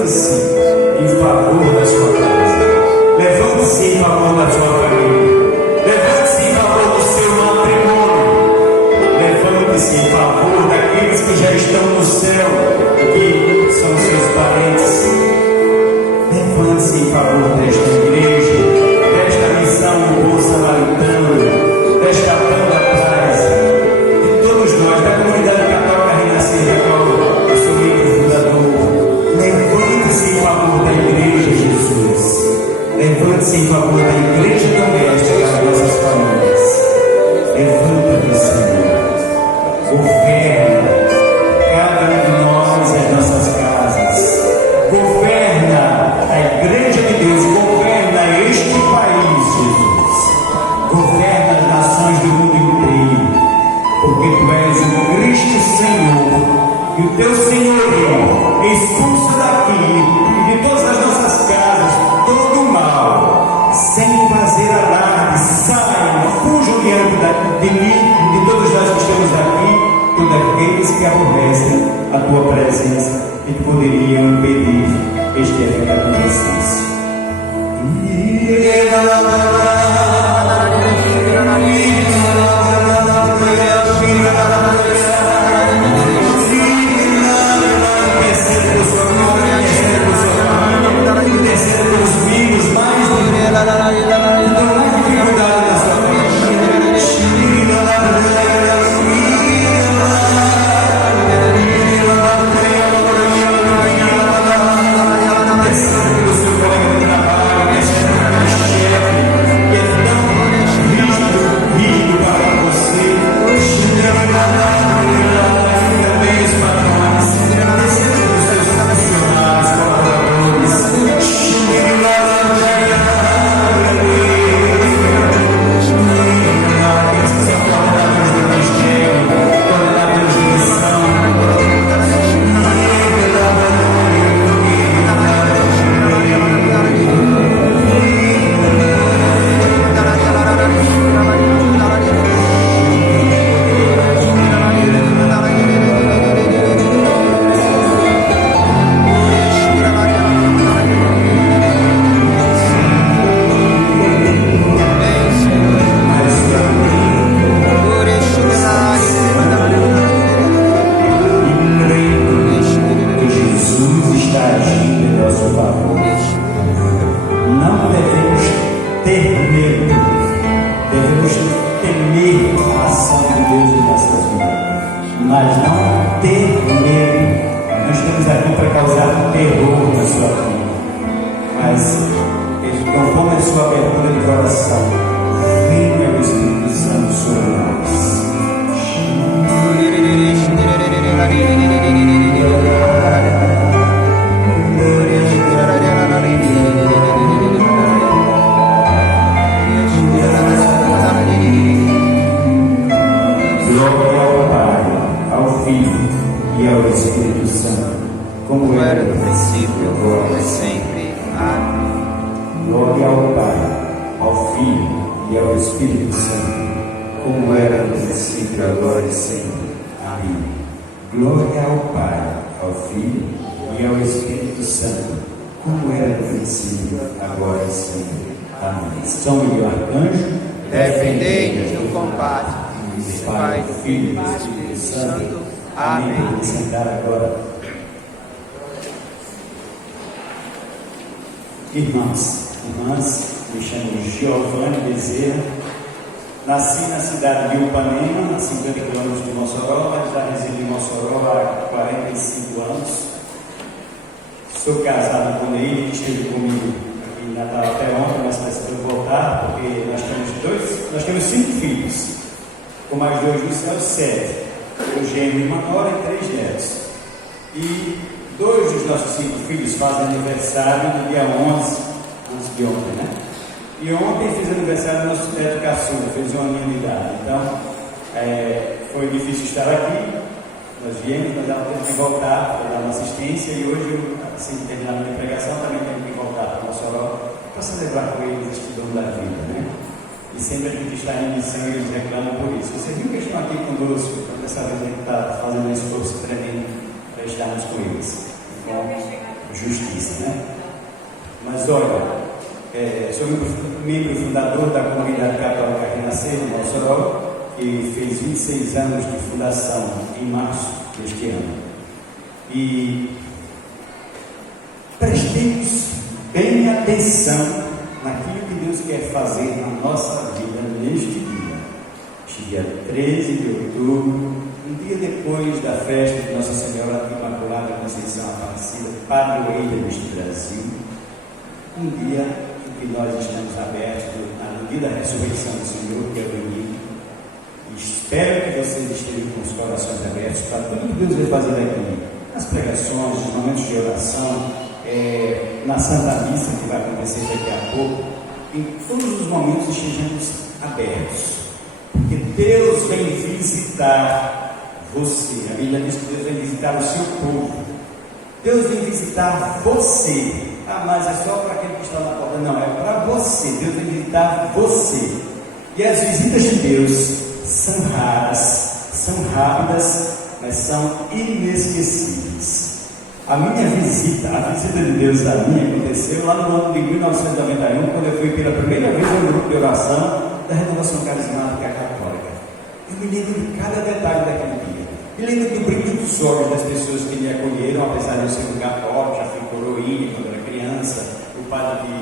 levante-se em favor da sua casa, levante-se em favor da sua família, levante-se em favor do seu matrimônio, levante-se em favor daqueles que já estão no céu, que são seus parentes. Levante-se em favor desta igreja, desta missão do bom samaritano, desta banda praça, de todos nós, da comunidade católica Renascer, da qual eu sou membro fundador. Levante-se em favor da igreja, Jesus. Levante-se em favor da igreja doméstica das nossas famílias. Levanta-te, Senhor. Governa cada um de nós e as nossas casas. Governa a igreja de Deus. Governa este país, Jesus. Governa as nações do mundo inteiro. Porque tu és o Cristo Senhor. E o teu senhorio expulsa daqui e de todas as nossas casas todo o mal, sem fazer alarde. Saiam, fujam diante de mim, de todos nós que estamos aqui, todos aqueles que aborrecem a tua presença e que poderiam impedir este eficaz exercício. Irmãs, me chamo Giovanni Bezerra, nasci na cidade de Upanema, a 50 km de Mossoró, mas já resido em Mossoró há 45 anos. Sou casado com ele, que esteve comigo aqui em Natal até ontem, mas precisamos voltar, porque nós temos 5 filhos, com mais 2 no céu, 7. O gêmeo e uma nora e 3 netos. E 2 dos nossos 5 filhos fazem aniversário no dia 11 de ontem, né? E ontem fiz aniversário do nosso neto caçula, fez 1 aninho de idade. Então, foi difícil estar aqui, nós viemos, mas ela teve que voltar para dar uma assistência. E hoje, assim que terminar a minha pregação, também tenho que voltar para Mossoró para celebrar com eles este dom da vida, né? E sempre a gente está em missão e eles reclamam por isso. Você viu que eles estão aqui conosco, então dessa vez a gente está fazendo um esforço tremendo para estarmos com eles. Então, o justiça, né? Mas olha, sou membro fundador da Comunidade Católica Renascer, no Mossoró, que fez 26 anos de fundação em março deste ano. E prestemos bem atenção naquilo que Deus quer fazer na nossa vida neste dia. Este dia 13 de outubro, um dia depois da festa de Nossa Senhora Imaculada Conceição Aparecida, padroeira deste Brasil, um dia em que nós estamos abertos no dia da ressurreição do Senhor, que é o domingo. Espero que vocês estejam com os corações abertos para tudo que Deus vai fazer aqui, nas pregações, nos momentos de oração, na Santa Missa que vai acontecer daqui a pouco. Em todos os momentos estejamos abertos, porque Deus vem visitar você. A Bíblia diz que Deus vem visitar o seu povo. Deus vem visitar você. Ah, mas é só para aquele que está na porta. Não, é para você. Deus vem visitar você. E as visitas de Deus são raras, são rápidas, mas são inesquecíveis. A visita de Deus a mim aconteceu lá no ano de 1991, quando eu fui pela primeira vez ao grupo de oração da Renovação Carismática Católica. Eu me lembro de cada detalhe daquele dia. Me lembro do brilho dos olhos das pessoas que me acolheram, apesar de eu ser um católico, já fui coroinha quando era criança. O padre que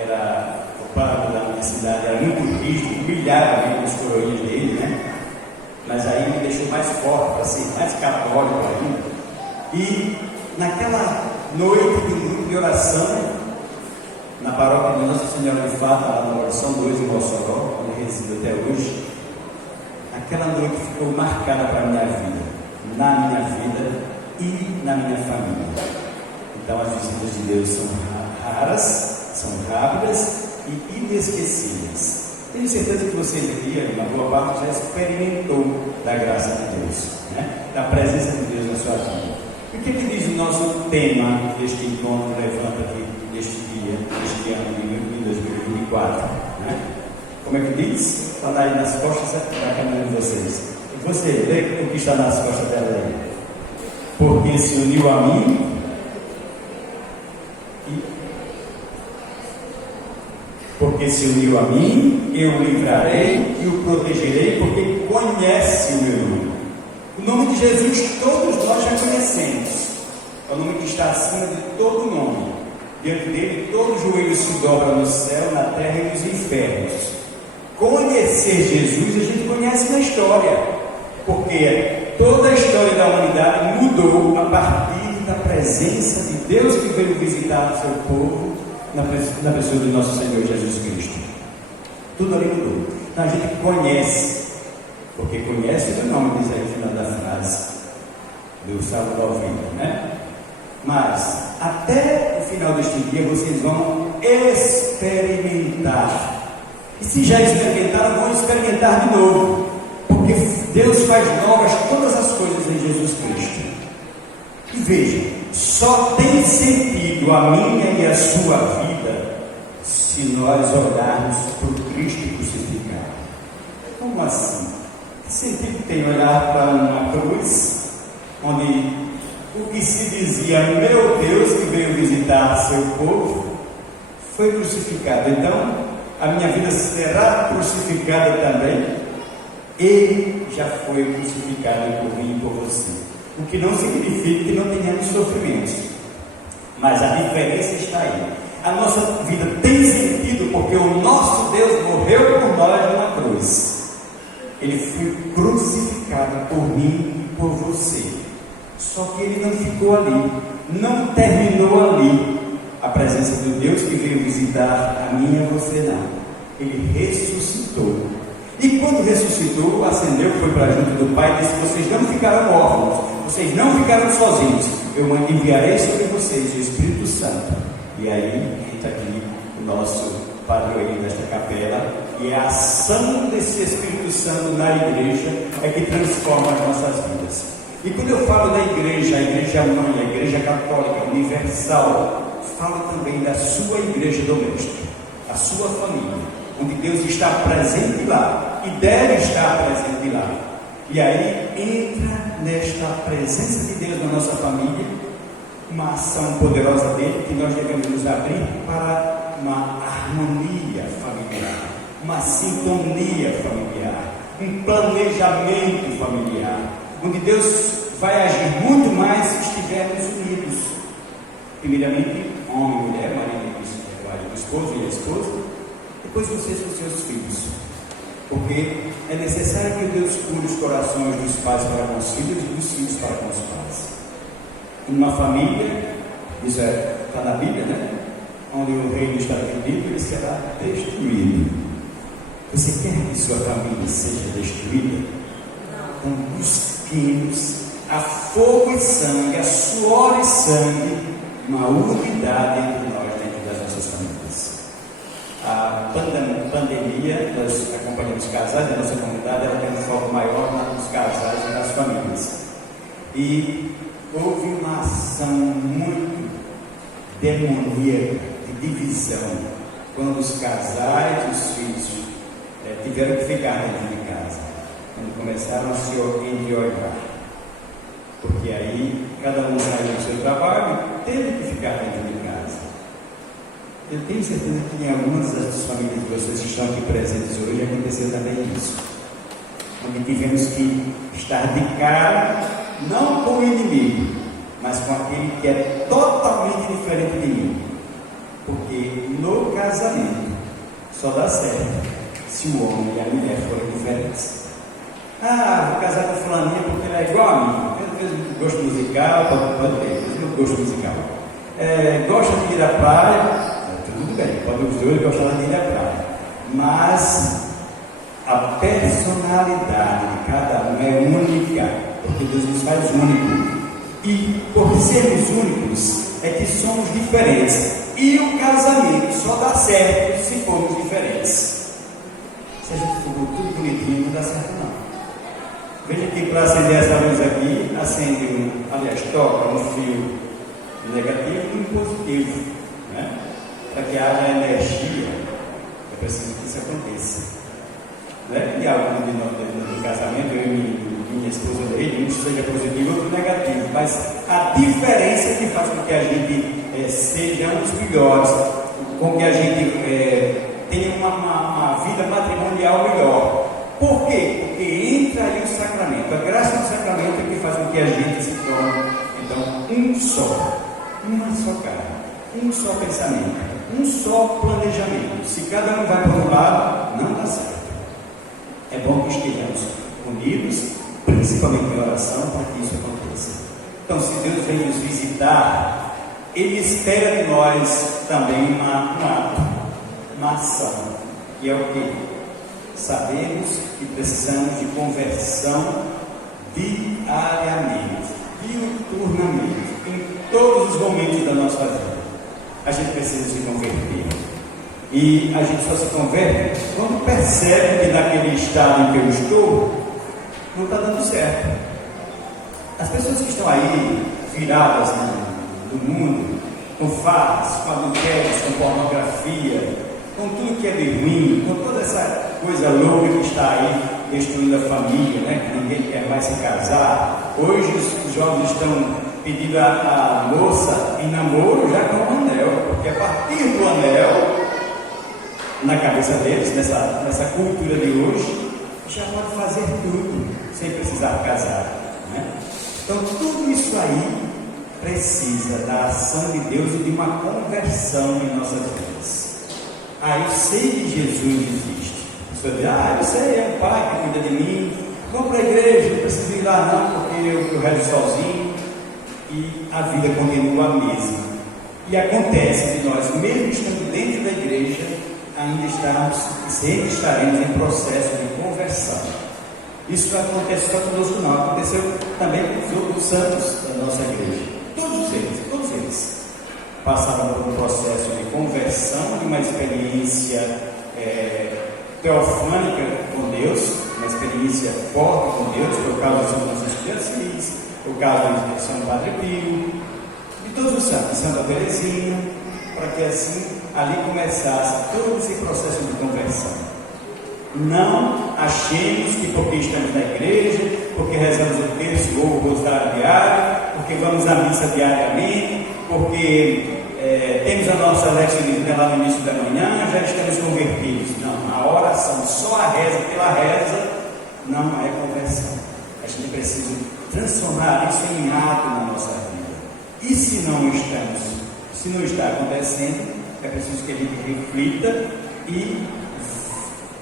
era o padre da minha cidade era muito rígido, brilhava ali com os coroinhas dele, né? Mas aí me deixou mais forte para ser mais católico ainda. E naquela noite do grupo de oração, na paróquia de Nossa Senhora de Fátima, lá na Oração 2 em Mossoró, onde resido até hoje, aquela noite ficou marcada para a minha vida, na minha vida e na minha família. Então as visitas de Deus são raras, são rápidas e inesquecíveis. Tenho certeza que vocês aqui, uma boa parte, já experimentou da graça de Deus, né? Da presença de Deus na sua vida. E o que diz o nosso tema deste encontro Levanta aqui, deste dia, deste ano de 2024? Né? Como é que diz? Está aí nas costas da câmera de vocês. E você, vê o que está nas costas dela aí. Porque se uniu a mim eu o livrarei e o protegerei, porque conhece o meu nome. O nome de Jesus todos nós já conhecemos. É o nome que está acima de todo nome. Diante dele todo joelho se dobra no céu, na terra e nos infernos. Conhecer Jesus a gente conhece na história, porque toda a história da humanidade mudou a partir da presença de Deus que veio visitar o seu povo na pessoa do nosso Senhor Jesus Cristo. Tudo ali mudou. Então a gente conhece, porque conhece o nome, diz aí no final da frase do Salmo 90, né? Mas até o final deste dia vocês vão experimentar. E se já experimentaram, vão experimentar de novo, porque Deus faz novas todas as coisas em Jesus Cristo. E veja, só tem sentido a minha e a sua vida se nós olharmos para o Cristo crucificado. Como assim? Que sentido tem olhar para uma cruz, onde o que se dizia, meu Deus que veio visitar seu povo, foi crucificado? Então, a minha vida será crucificada também. Ele já foi crucificado por mim e por você. O que não significa que não tenhamos sofrimentos, mas a diferença está aí. A nossa vida tem sentido porque o nosso Deus morreu por nós numa cruz. Ele foi crucificado por mim e por você. Só que ele não ficou ali, não terminou ali. A presença de Deus que veio visitar a mim e a você não. Ele ressuscitou. E quando ressuscitou, ascendeu, foi para junto do Pai e disse: vocês não ficarão órfãos, vocês não ficarão sozinhos, eu enviarei sobre vocês o Espírito Santo. E aí entra aqui o nosso padroeiro desta capela, e a ação desse Espírito Santo na igreja é que transforma as nossas vidas. E quando eu falo da igreja, a igreja mãe, a igreja católica universal, falo também da sua igreja doméstica, a sua família, onde Deus está presente lá e deve estar presente lá. E aí entra nesta presença de Deus na nossa família uma ação poderosa dele, que nós devemos nos abrir para uma harmonia familiar, uma sintonia familiar, um planejamento familiar, onde Deus vai agir muito mais se estivermos unidos. Primeiramente, homem e mulher, marido e esposo e a esposa, depois vocês com seus filhos. Porque é necessário que Deus cure os corações dos pais para com os filhos e dos filhos para com os pais. Uma família, isso está na Bíblia, né? Onde o reino está dividido, ele será destruído. Você quer que sua família seja destruída? Então busquemos a fogo e sangue, a suor e sangue, uma unidade entre nós dentro das nossas famílias. A pandemia, nós acompanhamos casais, a nossa comunidade ela tem um foco maior nos casais e nas famílias. E houve uma ação muito demoníaca de divisão, quando os casais e os filhos tiveram que ficar dentro de casa, quando começaram a se endividar, porque aí cada um saiu do seu trabalho e teve que ficar dentro de casa. Eu tenho certeza que em algumas das famílias de vocês que estão aqui presentes hoje aconteceu também isso, onde tivemos que estar de cara, não com o inimigo, mas com aquele que é totalmente diferente de mim, porque no casamento só dá certo se o homem e a mulher forem diferentes. Vou casar com fulaninha porque ela é igual a mim. Ele fez um gosto musical, pode ver, fez um gosto musical. Gosta de ir à praia, tudo bem, pode os dois gostar de ir à praia. Mas a personalidade de cada um é única, porque Deus nos faz únicos. E por sermos únicos, é que somos diferentes. E o casamento só dá certo se formos diferentes. Se a gente for tudo bonitinho, não dá certo não. Veja que para acender essa luz aqui, acende toca um fio negativo e um positivo, né? Para que haja energia, é preciso que isso aconteça. Não é que algo no casamento, eu e minha esposa dele, um seja positivo e outro negativo, mas a diferença que faz com que a gente sejamos melhores, com que a gente tenha uma vida matrimonial melhor. Por quê? Porque entra aí o sacramento. A graça do sacramento é que faz com que a gente se torne, então, um só, uma só carne, um só pensamento, um só planejamento. Se cada um vai para um lado, não dá certo. É bom que estejamos unidos, principalmente em oração, para que isso aconteça. Então, se Deus vem nos visitar, Ele espera de nós também uma ação, que é o quê? Sabemos que precisamos de conversão diariamente, diuturnamente, em todos os momentos da nossa vida. A gente precisa se converter. E a gente só se converte quando percebe que naquele estado em que eu estou, não está dando certo. As pessoas que estão aí, viradas no mundo, com farras, com adultérios, com pornografia, com tudo que é de ruim, com toda essa coisa louca que está aí destruindo a família, né? Que ninguém quer mais se casar. Hoje os jovens estão pedindo a moça em namoro já com o anel, porque a partir do anel, na cabeça deles, nessa cultura de hoje, já pode fazer tudo sem precisar casar, né? Então tudo isso aí precisa da ação de Deus e de uma conversão em nossas vidas. Eu sei que Jesus existe. Você diz, eu sei, é o Pai que cuida de mim. Vou para a igreja, não preciso ir lá não, porque eu rezo sozinho. E a vida continua a mesma. E acontece que nós, mesmo estando dentro da igreja, ainda sempre estaremos em processo de conversão. Isso não acontece só conosco não, aconteceu também com os outros santos da nossa igreja. Todos eles passaram por um processo de conversão, de uma experiência teofânica com Deus, uma experiência forte com Deus, que é o caso de São Francisco de Assis, o caso de São Padre Pio, de todos os santos, Santa Teresinha, para que assim ali começasse todo esse processo de conversão. Não achemos que porque estamos na igreja, porque rezamos o terço ou o rosário diário, porque vamos à missa diariamente, porque temos a nossa letra lá no início da manhã, já estamos convertidos. Não, a oração, só a reza pela reza, não é conversão. A gente precisa transformar isso em ato na nossa vida. E se não está acontecendo, é preciso que a gente reflita e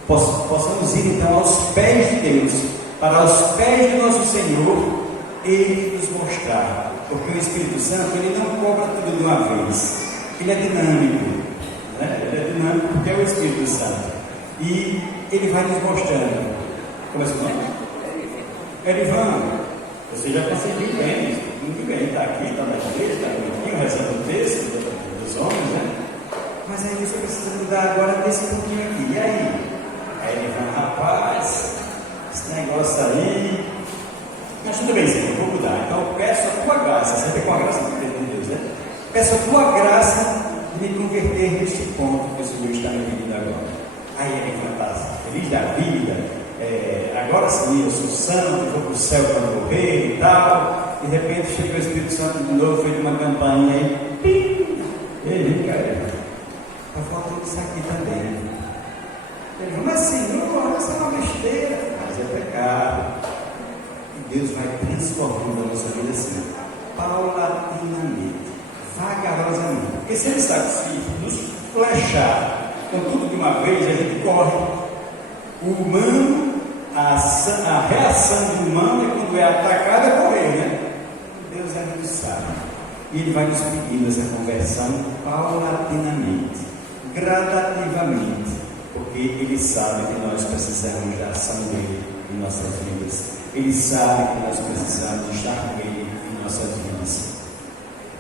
possamos ir então aos pés de Deus, para os pés de nosso Senhor, Ele nos mostrar. Porque o Espírito Santo, ele não cobra tudo de uma vez. Ele é dinâmico, né? Ele é dinâmico porque é o Espírito Santo. E ele vai nos mostrando. Como é seu nome? Erivan. Você já conseguiu bem, muito bem, está aqui, está na igreja, está bonitinho, rezando o texto dos homens, né? Mas aí você precisa mudar agora desse pouquinho aqui. E aí? Aí ele vai, rapaz, esse negócio aí. Mas tudo bem, Senhor, eu vou mudar. Então eu peço a tua graça, sempre com a graça de Deus, né? Peço a tua graça de me converter neste ponto que o Senhor está me pedindo agora. Aí ele vai estar feliz da vida. Agora sim, eu sou santo, vou para o céu para morrer e tal. De repente chega o Espírito Santo de novo, fez uma campainha aí. Pim! Ele, cara, está faltando isso aqui também. Ele falou, mas Senhor, isso é uma besteira. Mas é pecado. E Deus vai transformando a nossa vida assim, paulatinamente, vagarosamente. Porque se Ele sabe, se nos flechar com tudo de uma vez, a gente corre. O humano, a reação do humano é quando é atacado, é correr, né? Deus é muito sábio. E Ele vai nos pedindo essa conversão paulatinamente, gradativamente, porque Ele sabe que nós precisamos da ação dEle em nossas vidas. Ele sabe que nós precisamos estar com Ele em nossas vidas.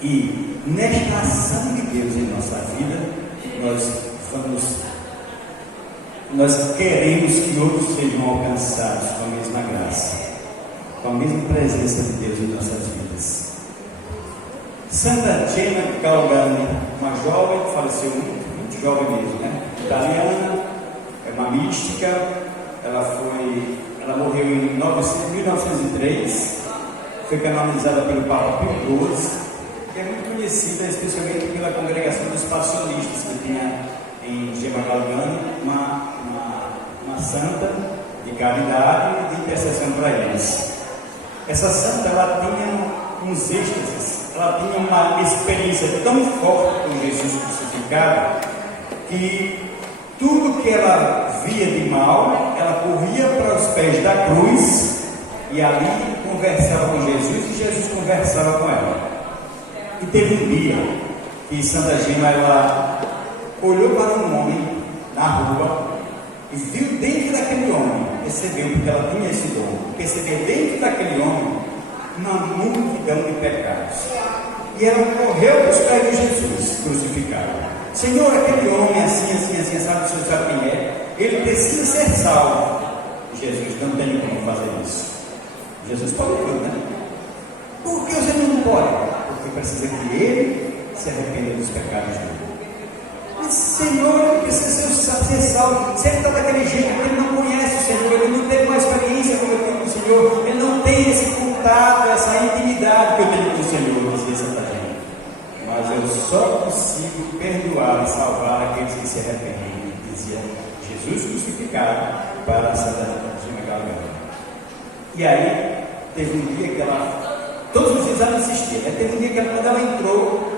E nesta ação de Deus em nossa vida, nós queremos que outros sejam alcançados com a mesma graça, com a mesma presença de Deus em nossas vidas. Santa Gemma Galgani, uma jovem que faleceu muito jovem mesmo, né? Italiana, é uma mística. Ela morreu em 1903, foi canonizada pelo Papa Pio XII, que é muito conhecida especialmente pela congregação dos passionistas que tinha em Gemma Galgani, uma santa de caridade e de intercessão para eles. Essa santa, ela tinha uns êxtases, ela tinha uma experiência tão forte com Jesus crucificado, que tudo que ela via de mal, ela corria para os pés da cruz e ali conversava com Jesus e Jesus conversava com ela. E teve um dia que Santa Gemma, ela olhou para um homem na rua e viu dentro daquele homem, percebeu, porque ela tinha esse dom, percebeu dentro daquele homem uma multidão de pecados. E ela correu para os pés de Jesus crucificado. Senhor, aquele homem assim, sabe, o Senhor sabe quem é? Ele precisa ser salvo. Jesus, não tem como fazer isso. Jesus pode tudo, né? Por que você não pode? Porque precisa que ele se arrependa dos pecados dele. Mas, Senhor, ele precisa ser salvo. Se ele está daquele jeito, ele não conhece o Senhor, ele não teve uma experiência como eu tenho com o Senhor, ele não tem esse contato, essa intimidade que eu tenho com o Senhor, dizia Santa Gemma. Mas eu só consigo perdoar e salvar aqueles que se arrependem, dizia Jesus crucificado para a Santa Gemma Galgani. E aí, teve um dia que ela, todos os dias ela insistia, né? Teve um dia que quando ela entrou,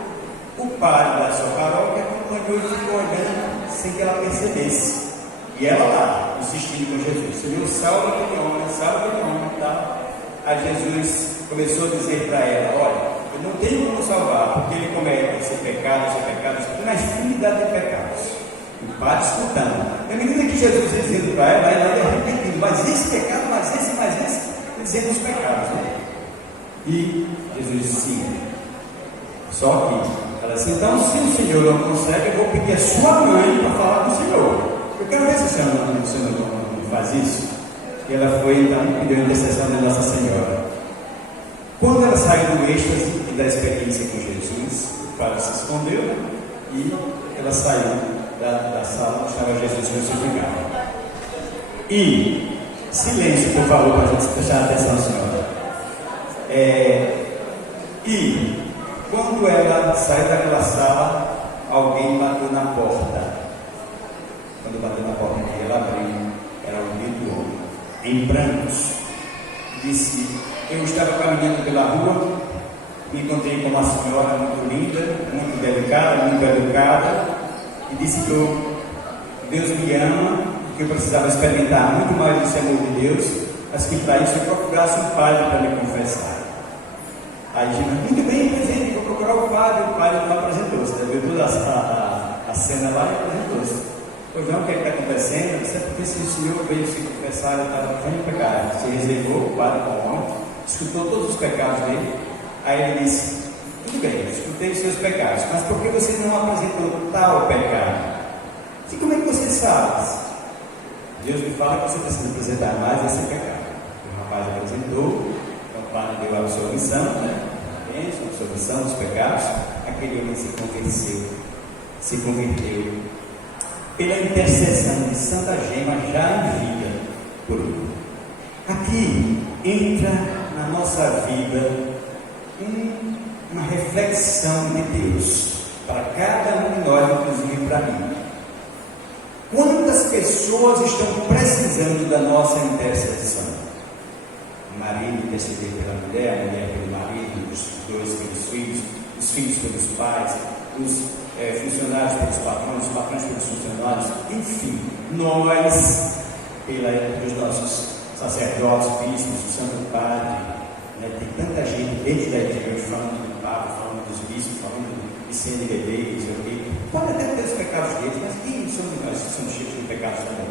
o padre da sua paróquia acompanhou e ficou olhando sem que ela percebesse. E ela lá, insistindo com Jesus, Senhor, salva aquele homem e tal. Aí Jesus começou a dizer para ela, olha, eu não tenho como salvar, porque ele comete esse pecado, uma infinidade de pecados. E o padre escutando. Na medida que Jesus ia dizendo para ela ia repetindo, mas esse pecado, mas esse, dizendo os pecados, né? E Jesus disse, sim. Só que ela disse, então se o Senhor não consegue, eu vou pedir a sua mãe para falar com o Senhor. Eu quero ver se o Senhor não faz isso. E ela foi então pediu a intercessão de Nossa Senhora. Quando ela saiu do êxtase e da experiência com Jesus, o padre se escondeu, né? E ela saiu da sala onde estava Jesus crucificado. E silêncio, por favor, para a gente prestar atenção, senhora. E quando ela saiu daquela sala, alguém bateu na porta. Quando bateu na porta que ela abriu, era um lindo homem, em brancos. Disse: eu estava caminhando pela rua, me encontrei com uma senhora muito linda, muito delicada, muito educada, e disse que Deus me ama, que eu precisava experimentar muito mais desse amor de Deus, mas que para isso eu procurasse um padre para me confessar. Aí disse: muito bem, presente, vou procurar o padre não apresentou-se, viu toda a cena lá e apresentou-se. Pois não, o que está acontecendo? Eu disse: porque se o senhor veio se confessar, eu estava sem pecado. Se reservou, o padre com o homem, escutou todos os pecados dele. Aí ele disse: tudo bem, eu escutei os seus pecados, mas por que você não apresentou tal pecado? E como é que você sabe? Deus me fala que você precisa apresentar mais esse pecado. O rapaz apresentou, o padre deu a absolvição, a absolvição dos pecados. Aquele homem se converteu pela intercessão de Santa Gema, já em vida por ele. Aqui entra na nossa vida uma reflexão de Deus para cada um de nós, inclusive para mim. Quantas pessoas estão precisando da nossa intercessão? O marido interceder pela mulher, a mulher pelo marido, os dois pelos filhos, os filhos pelos pais, os funcionários pelos patrões, os patrões pelos funcionários, enfim, nós, pelos nossos sacerdotes, bispos, o Santo Padre, tem tanta gente desde a igreja falando do Papa, falando dos bispos, falando de CNBB, não sei o quê. Pode até ter os pecados deles, mas quem somos nós que somos cheios de pecados também?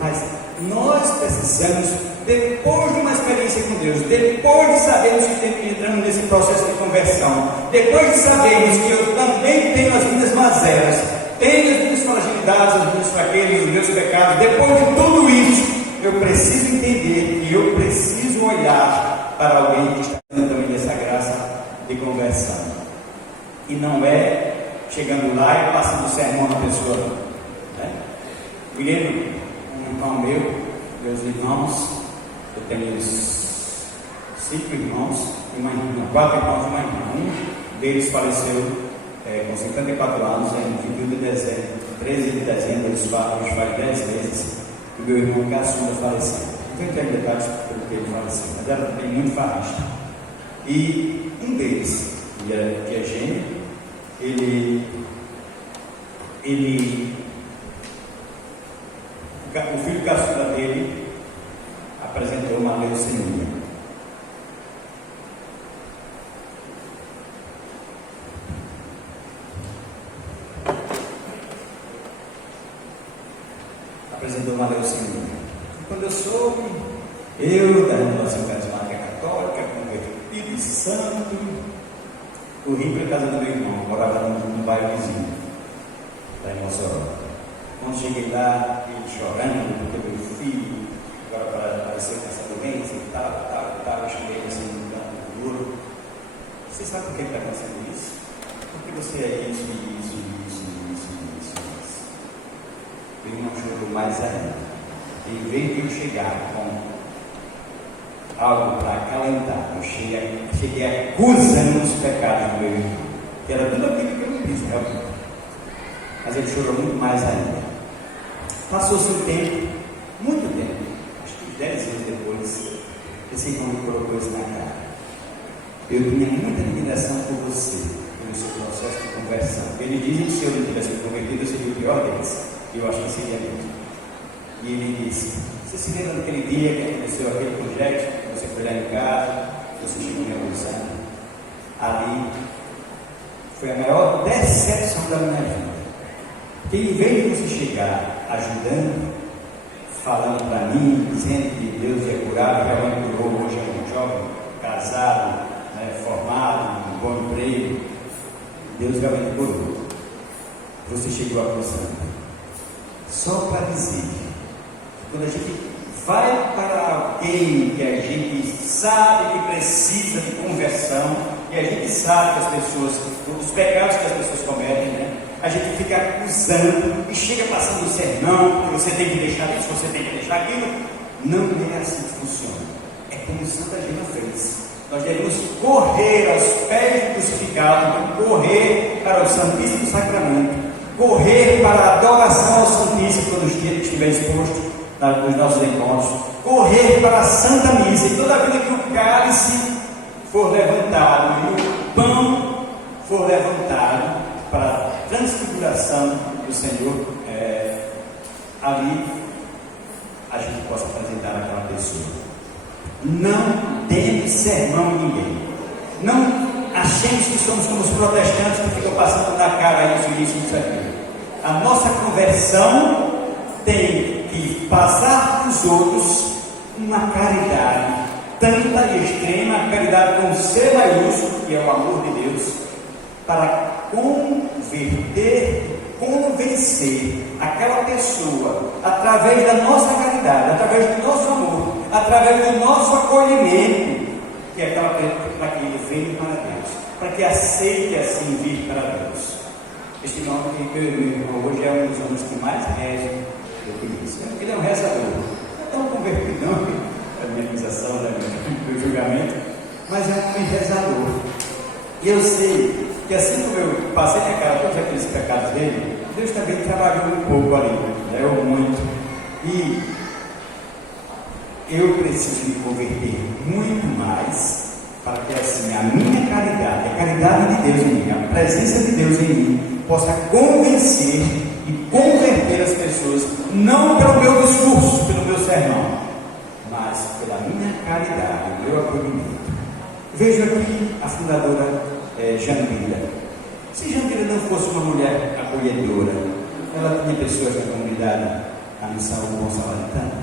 Mas nós precisamos, depois de uma experiência com Deus, depois de sabermos que entramos nesse processo de conversão, depois de sabermos que eu também tenho as minhas mazelas, tenho as minhas fragilidades, as minhas fraquezas, os meus pecados, depois de tudo isso, eu preciso entender e eu preciso olhar para alguém que está tendo também dessa graça de conversão. E não é chegando lá e passando o sermão na pessoa. Me lembro, um irmão meu, meus irmãos, eu tenho 5 irmãos e uma irmã, 4 irmãos e uma irmã. Um deles faleceu com 54 anos, em 21 de dezembro, 13 de dezembro, eles faz 10 meses, e meu irmão caçula faleceu. Não vou entrar em detalhes pelo que ele faleceu, mas era também muito farrista. E um deles, que é gêmeo, o filho caçula dele apresentou uma leucemia. E quando eu soube, eu, da renovação carismática católica, convertido e santo, corri para a casa do meu irmão, morava no bairro vizinho, lá em Mossoró. Quando cheguei lá, ele chorando, porque meu filho agora apareceu com essa doença e tal, eu cheguei assim no canto do ouro. Você sabe por que está acontecendo isso? Porque você é isso. Ele não chorou mais ainda. Em vez de eu chegar com algo para acalentar, eu cheguei acusando os pecados do meu irmão, que era tudo aquilo que eu me disse, mas ele chorou muito mais ainda. Passou-se um tempo, muito tempo, acho que 10 anos depois, esse irmão me colocou isso na cara. Eu tinha muita admiração por você, pelo seu processo de conversão. Ele dizem que se eu não tivesse me convertido, eu seria o pior deles. Eu acho que seria mesmo. E ele disse: você se lembra daquele dia que aconteceu aquele projeto, que você foi lá em casa, você chegou me abusando? Ali foi a maior decepção da minha vida. Porque em vez de você chegar ajudando, falando para mim, dizendo que Deus ia curar, realmente curou, hoje é um jovem, casado, formado, um bom emprego, Deus realmente curou. Você chegou acusando. Só para dizer, quando a gente vai para alguém que a gente sabe que precisa de conversão, e a gente sabe que as pessoas, os pecados que as pessoas cometem, a gente fica acusando e chega passando o sermão, que você tem que deixar isso, você tem que deixar aquilo. Não é assim que funciona. É como Santa Gema fez. Nós devemos correr aos pés do crucificado, correr para o Santíssimo Sacramento, correr para a adoração ao Santíssimo quando estiver exposto nos nossos encontros, correr para a Santa Missa, e toda vida que o cálice for levantado e o pão for levantado para a transfiguração do Senhor, ali a gente possa apresentar aquela pessoa. Não demos sermão a ninguém. Não achemos que somos como os protestantes que ficam passando na cara isso aqui. A nossa conversão tem que passar para os outros uma caridade tanta e extrema, a caridade com C maiúsculo, que é o amor de Deus, para convencer aquela pessoa através da nossa caridade, através do nosso amor, através do nosso acolhimento, que é aquela pessoa para que ele venha para Deus, para que aceite assim vir para Deus. Este nome que meu irmão hoje é um dos homens que mais reza eu conheço. Ele é um rezador, não é tão convertido não, a minha acusação, do julgamento, mas é um rezador. E eu sei que assim como eu passei na cara todos aqueles pecados dele, Deus também trabalhou um pouco ali, ou muito. E eu preciso me converter muito mais para que assim a minha caridade, a caridade de Deus em mim, a presença de Deus em mim, possa convencer e converter as pessoas, não pelo meu discurso, pelo meu sermão, mas pela minha caridade, o meu acolhimento. Vejo aqui a fundadora Jandira. Se Jandira não fosse uma mulher acolhedora, ela tinha pessoas da comunidade, a missão do Bom Samaritano.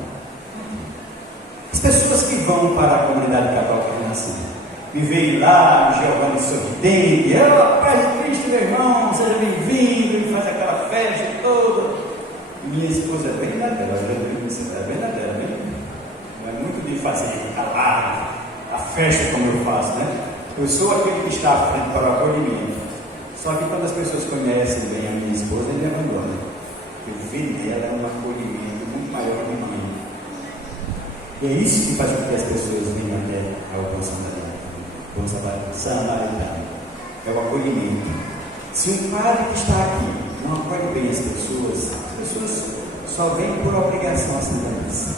As pessoas que vão para a comunidade católica renascida, me veem lá, Giovanni sorridente, paz de Cristo, meu irmão, seja bem-vindo, e faz aquela festa toda. Minha esposa é bem na dela, é bem na dela, não é muito de fazer a festa como eu faço, né? Eu sou aquele que está à frente para o acolhimento. Só que quando as pessoas conhecem bem a minha esposa, ele abandona. Eu vejo nela um acolhimento muito maior do que mim. E é isso que faz com que as pessoas venham até ao Bom Samaritano. É o acolhimento. Se um padre que está aqui não acolhe bem as pessoas só vêm por obrigação a Santa Missa.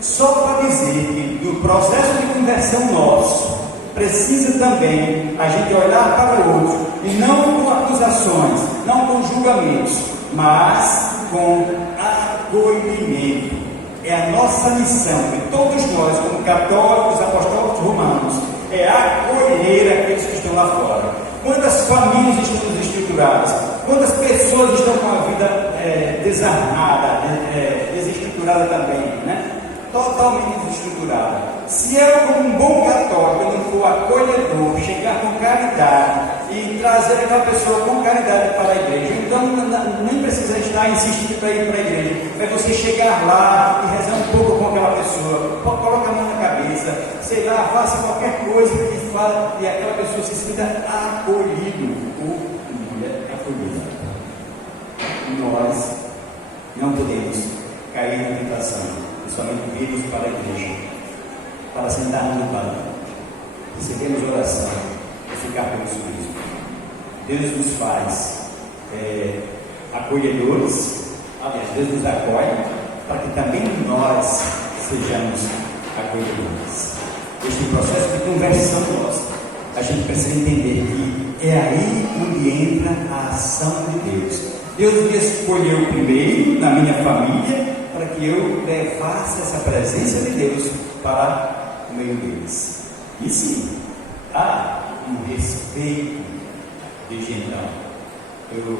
Só para dizer que do processo de conversão nosso, precisa também a gente olhar para o outro, e não com acusações, não com julgamentos, mas com acolhimento. É a nossa missão, de todos nós, como católicos, apostólicos romanos, é acolher aqueles que estão lá fora. Quantas famílias estão desestruturadas, quantas pessoas estão com a vida desarmada, desestruturada também, né? Totalmente desestruturada. Se eu, como um bom católico, não for acolhedor, chegar com caridade e trazer aquela pessoa com caridade para a igreja, então nem precisa estar insistindo para ir para a igreja, é você chegar lá e rezar um pouco com aquela pessoa, coloca a mão na cabeça, sei lá, faça qualquer coisa que fala e aquela pessoa se sinta acolhido ou mulher acolhida. Nós não podemos cair na tentação, principalmente virmos para a igreja, para sentarmos no banco, recebemos oração e ficar pelos mesmos. Deus nos faz acolhedores, aliás, Deus nos acolhe para que também nós sejamos acolhedores. Este processo de conversão nossa, a gente precisa entender que é aí onde entra a ação de Deus. Deus me escolheu primeiro na minha família para que eu levasse essa presença de Deus para o meio deles. E sim, há um respeito desde então. Eu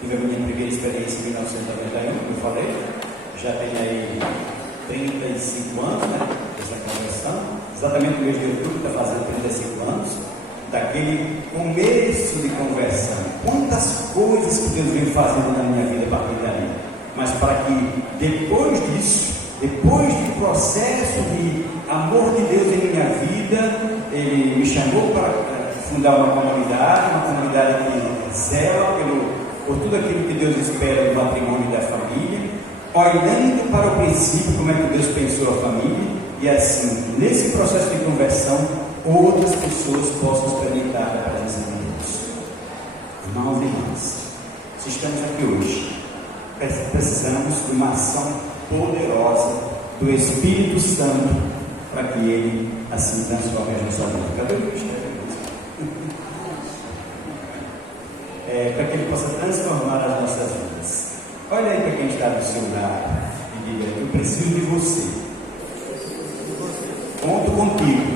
tive a minha primeira experiência em 1991, como eu falei, já tenho aí 35 anos, né, dessa conversão, exatamente no mês de outubro está fazendo 35 anos, daquele começo de conversão. Quantas coisas que Deus vem fazendo na minha vida a partir dali, mas para que depois disso, depois do processo de amor de Deus em minha vida, Ele me chamou para fundar uma comunidade que zela por tudo aquilo que Deus espera do matrimônio e da família, olhando para o princípio, como é que Deus pensou a família, e assim, nesse processo de conversão, outras pessoas possam experimentar a presença de Deus. Irmãos e irmãs, se estamos aqui hoje, precisamos de uma ação poderosa do Espírito Santo para que Ele assim transforme a nossa vida. Cadê o mistério? Para que Ele possa transformar as nossas vidas. Olha aí para quem está do seu lado e diga: eu preciso de você. Conto contigo.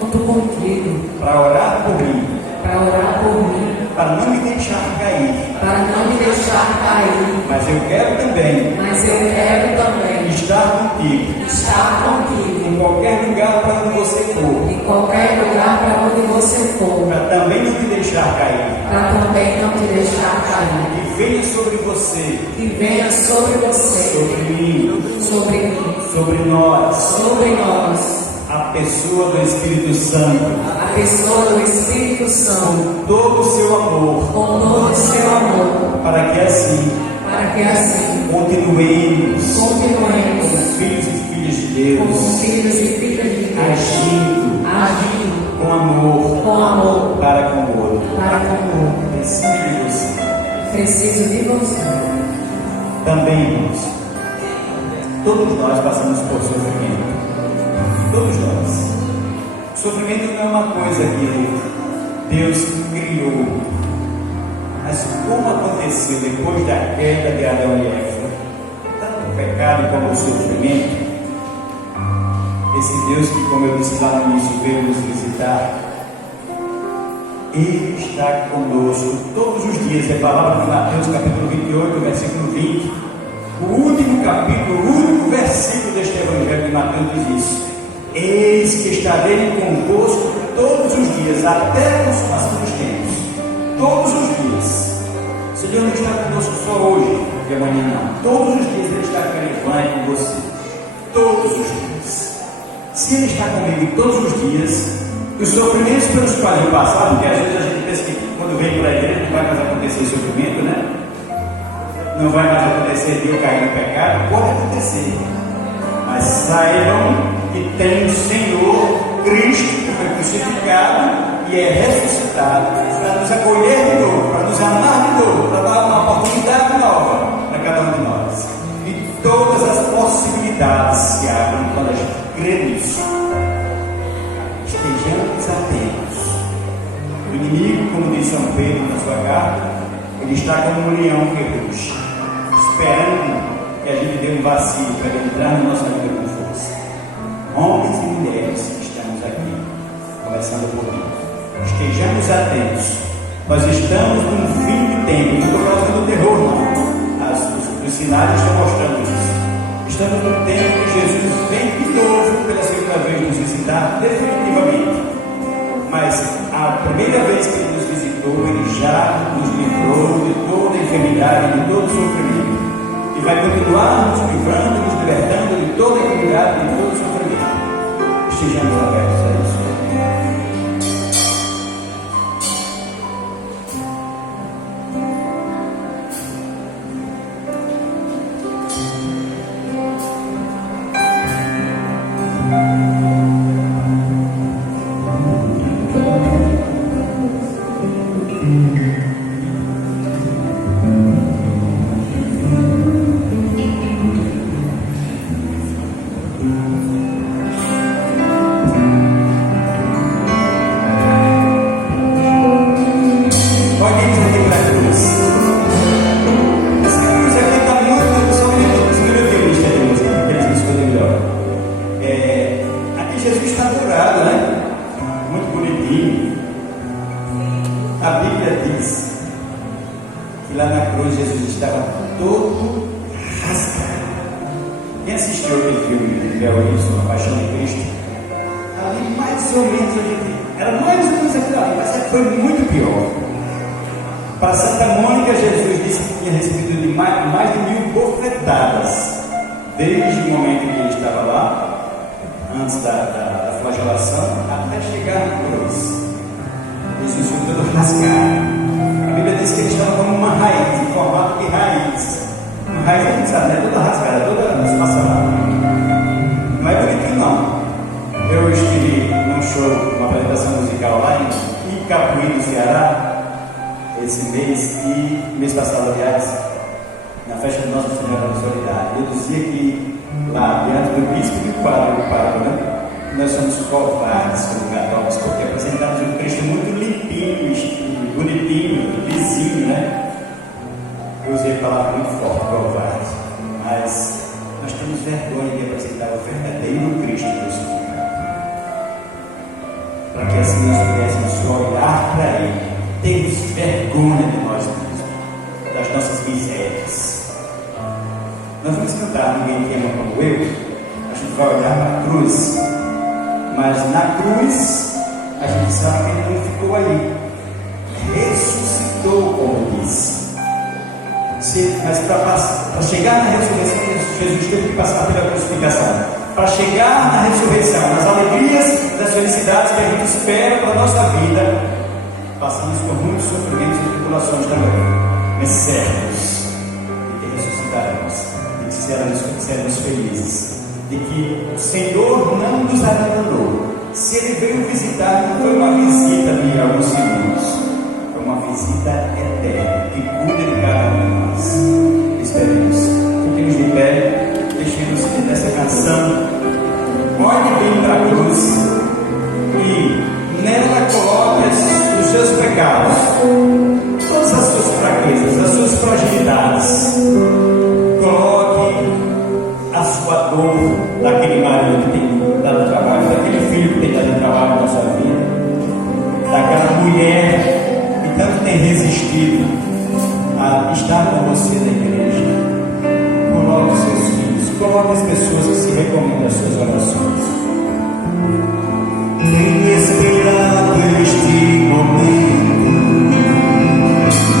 Conto contigo. Para orar por mim. Para orar por mim. Para não me deixar cair. Para não me deixar cair. Mas eu quero também. Mas eu quero também estar contigo. estar contigo. Em qualquer lugar para onde você for. Em qualquer lugar para onde você for. Para também não te deixar cair. Para também não te deixar cair. Que venha sobre você. Que venha sobre você. Sobre mim. Sobre mim. Sobre nós. Sobre nós. A pessoa do Espírito Santo. A pessoa do Espírito Santo. Com todo o seu amor. Com todo o seu amor. Para que assim continuemos filhos e filhas de Deus, como filhos e filhas de Deus, agindo com amor para com o outro. Preciso de você. Também, irmãos, todos nós passamos por sofrimento. Todos nós. Sofrimento não é uma coisa que Deus criou. Mas como aconteceu depois da queda de Adão e Eva, tanto o pecado como o sofrimento, esse Deus que, como eu disse lá no início, veio nos visitar, Ele está conosco todos os dias. É a palavra de Mateus capítulo 28, versículo 20. O último capítulo, o último versículo deste Evangelho de Mateus diz isso: eis que estarei convosco todos os dias, até a consumação dos tempos. Todos os dias. O Senhor não está conosco só hoje e amanhã não. Todos os dias Ele está com vai com você. Todos os dias. Se Ele está comigo todos os dias, os sofrimentos pelos quais eu passava, porque às vezes a gente pensa que quando vem para a igreja não vai mais acontecer sofrimento, né? Não vai mais acontecer de eu cair no pecado. Pode acontecer. Mas saibam que tem o Senhor Cristo que foi crucificado e é ressuscitado para nos acolher de novo, para nos amar de novo, para dar uma oportunidade nova para cada um de nós. E todas as possibilidades se abrem quando a gente crê nisso. Estejamos atentos. O inimigo, como diz São Pedro na sua carta, ele está como um leão que ruge, esperando que a gente dê um vacilo para ele entrar na nossa vida com força. Homens e mulheres que estamos aqui, começando por mim, estejamos atentos. Nós estamos num fim de tempo, não estou causando terror, não. Os sinais estão mostrando isso. Estamos num tempo que Jesus vem de novo pela segunda vez nos visitar, definitivamente. Mas a primeira vez que Ele nos visitou, Ele já nos livrou de toda a enfermidade, de todo o sofrimento. E vai continuar nos livrando, nos libertando de toda a enfermidade, de todo o sofrimento. Estejamos abertos a isso. Para Santa Mônica, Jesus disse que tinha recebido de mais de 1000 bofetadas, desde o momento que ele estava lá, antes da flagelação, até chegar na cruz. Jesus foi todo rasgado. A Bíblia diz que ele estava como uma raiz, em formato de raiz. Uma raiz, a gente sabe, né? Toda rasgada, toda espaçolada. Não é bonitinho, não. Eu estive num show, uma apresentação aliás, na festa de Nossa Senhora da Soledade. Eu dizia que lá, diante do bispo e do padre, né? Nós somos covardes como católicos, porque apresentamos um Cristo muito limpinho, bonitinho, lisinho, né? Eu usei a palavra muito forte, covarde, mas nós temos vergonha de apresentar o verdadeiro Cristo crucificado, para que assim nós pudéssemos olhar para Ele, termos vergonha de nós mesmos, das nossas misérias. Nós vamos cantar Ninguém Te Ama Como Eu. A gente vai olhar para a cruz, mas na cruz a gente sabe que Ele não ficou ali, ressuscitou, como disse. Mas para chegar na ressurreição, Jesus teve que passar pela crucificação. Para chegar na ressurreição, nas alegrias, nas felicidades que a gente espera para a nossa vida, passamos por muitos sofrimentos e tribulações também, mas certos de que ressuscitaremos, de que seremos felizes, de que o Senhor não nos abandonou. Se Ele veio visitar, não foi uma visita de alguns segundos, foi uma visita eterna, que cuida de cada um de nós. Esperemos. Fiquemos de pé, deixemos dessa canção. Olhe bem para a cruz e nela coloque os seus pecados, todas as suas fraquezas, as suas fragilidades. Coloque a sua dor daquele marido que tem dado trabalho, daquele filho que tem dado trabalho na sua vida, daquela mulher que tanto tem resistido a estar com você na igreja. Coloque os seus filhos, coloque as pessoas que se recomendam às suas orações. Tenho esperado este momento. Eu sei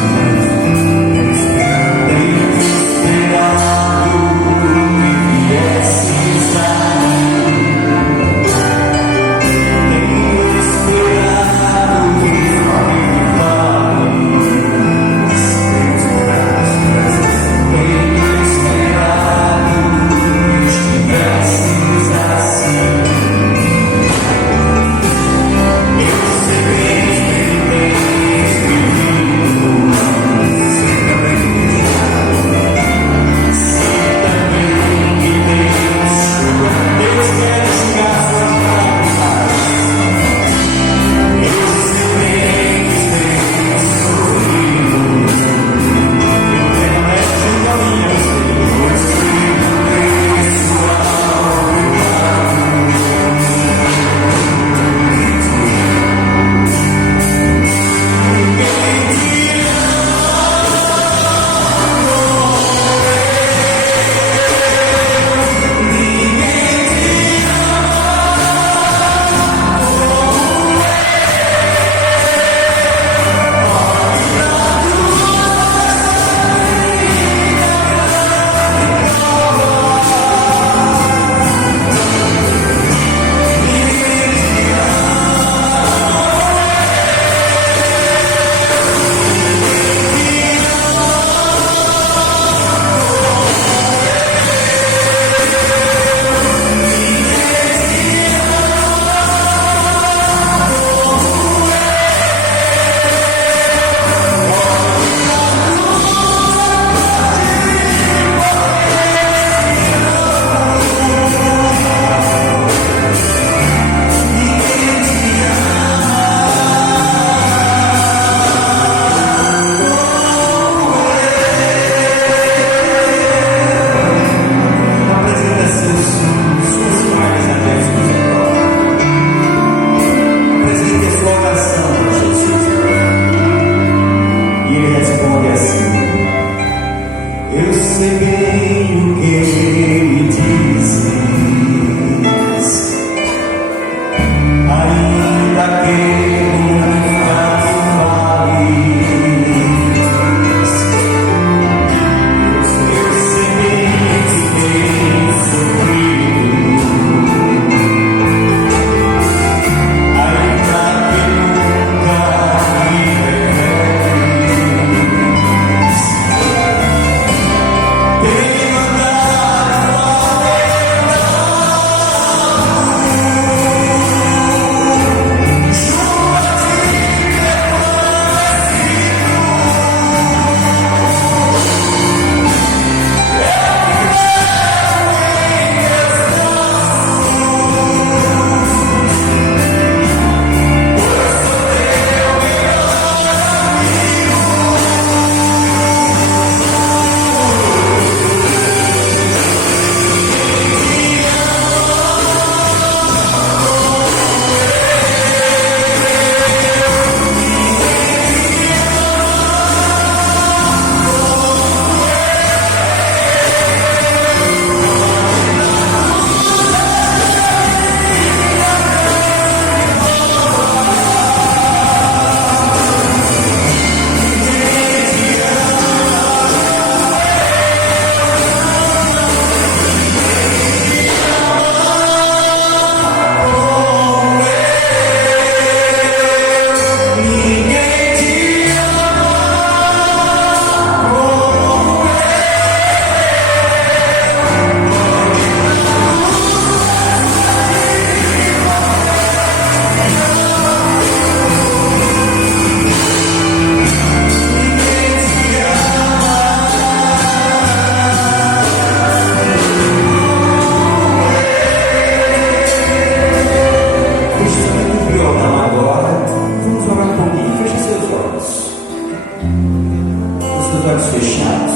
olhos fechados.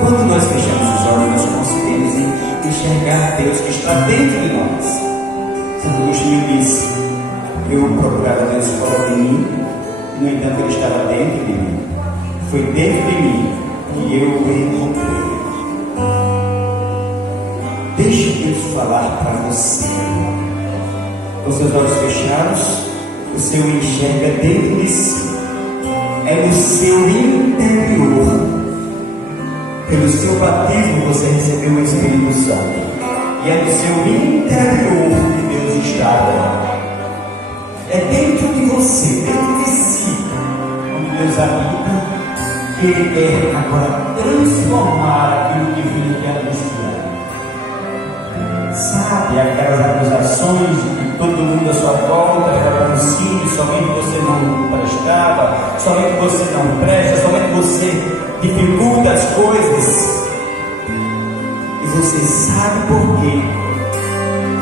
Quando nós fechamos os olhos, nós conseguimos enxergar Deus que está dentro de nós. Santo Agostinho disse: eu procurava Deus fora de mim, no entanto Ele estava dentro de mim. Foi dentro de mim que eu o encontrei. Deixe Deus falar para você. Com seus olhos fechados, você o enxerga dentro de si. É no seu interior. Pelo seu batismo você recebeu o Espírito Santo. E é no seu interior que Deus está agora. É dentro de você, dentro de si, onde Deus habita, que Ele quer agora transformar aquilo que vinha de angustiar. Sabe aquelas acusações de todo mundo à sua volta, era possível, somente você não prestava, somente você não presta, somente você dificulta as coisas. E você sabe por quê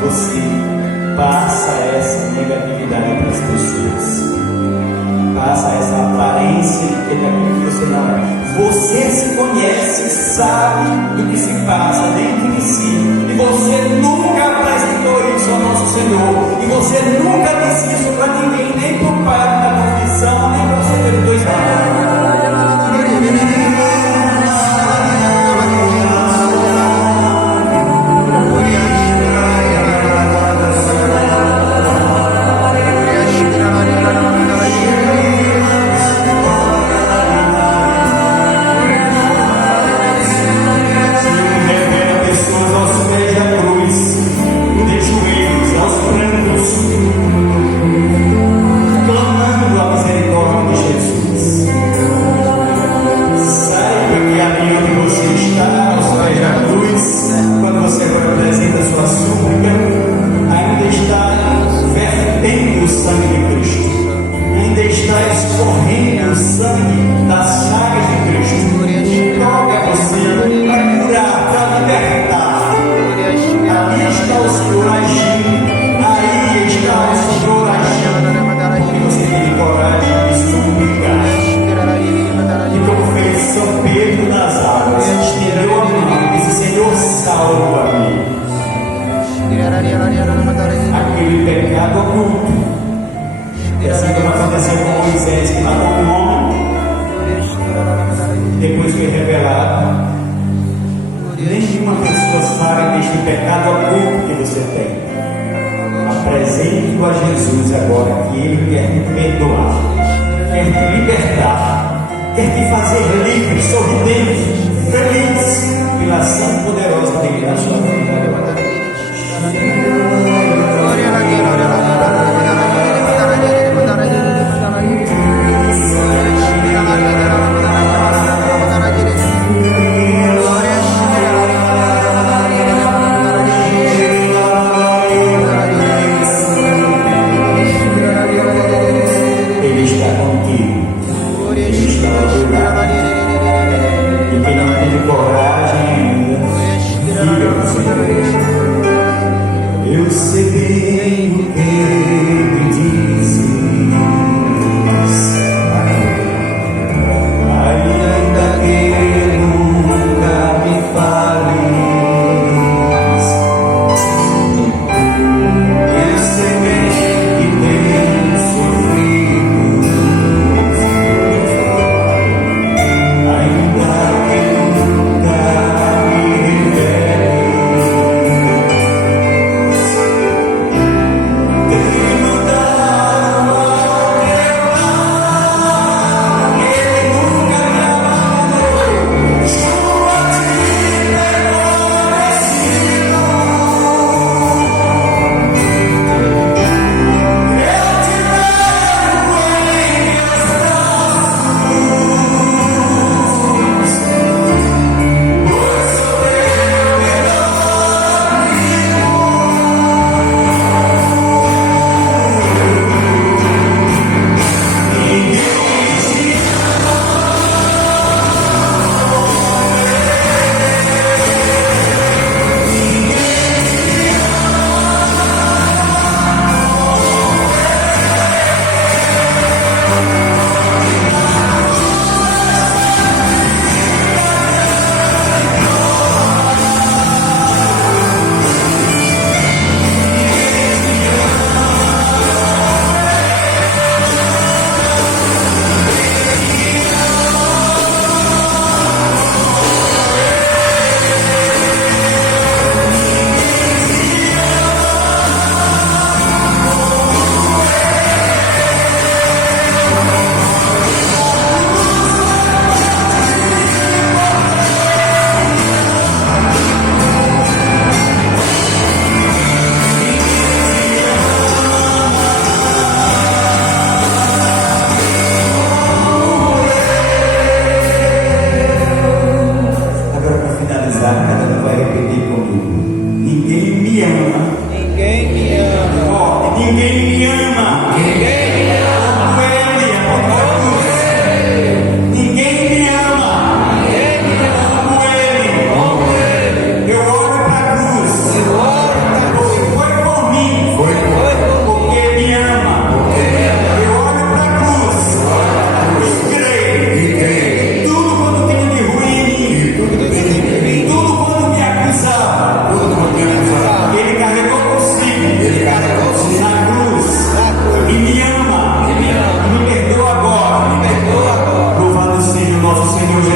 você passa essa negatividade para as pessoas, passa essa aparência de que daquilo que você não é. Você se conhece, sabe do que se passa dentro de si, e você nunca apresentou isso ao nosso Senhor, e você nunca disse isso para ninguém, nem para o padre da confissão, nem para você ter dois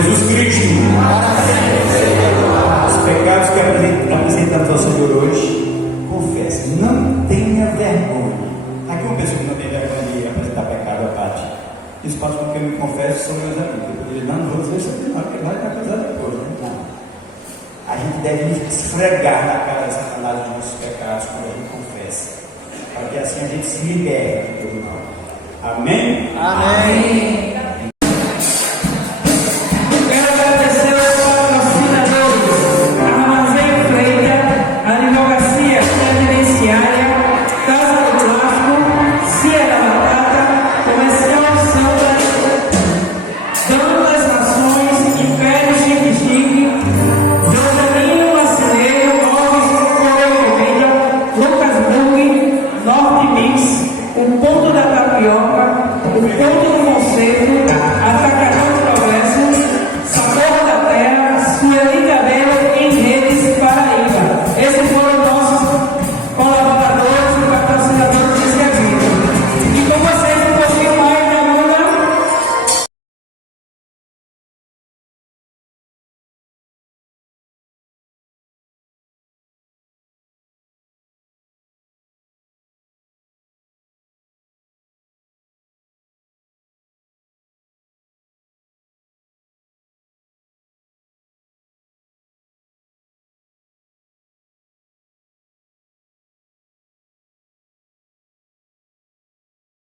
Jesus Cristo. Os pecados que apresentamos ao Senhor hoje, confesse, não tenha vergonha. Aqui uma pessoa que não tem vergonha de apresentar pecado à parte. Isso faz com que eu me confesse são meus amigos. Eu poderia, não vou dizer isso aqui, não, porque vai casar depois, né? Não. A gente deve esfregar na cara de Satanás os nossos pecados quando a gente confessa, para que assim a gente se liberte do mal. Amém? Amém.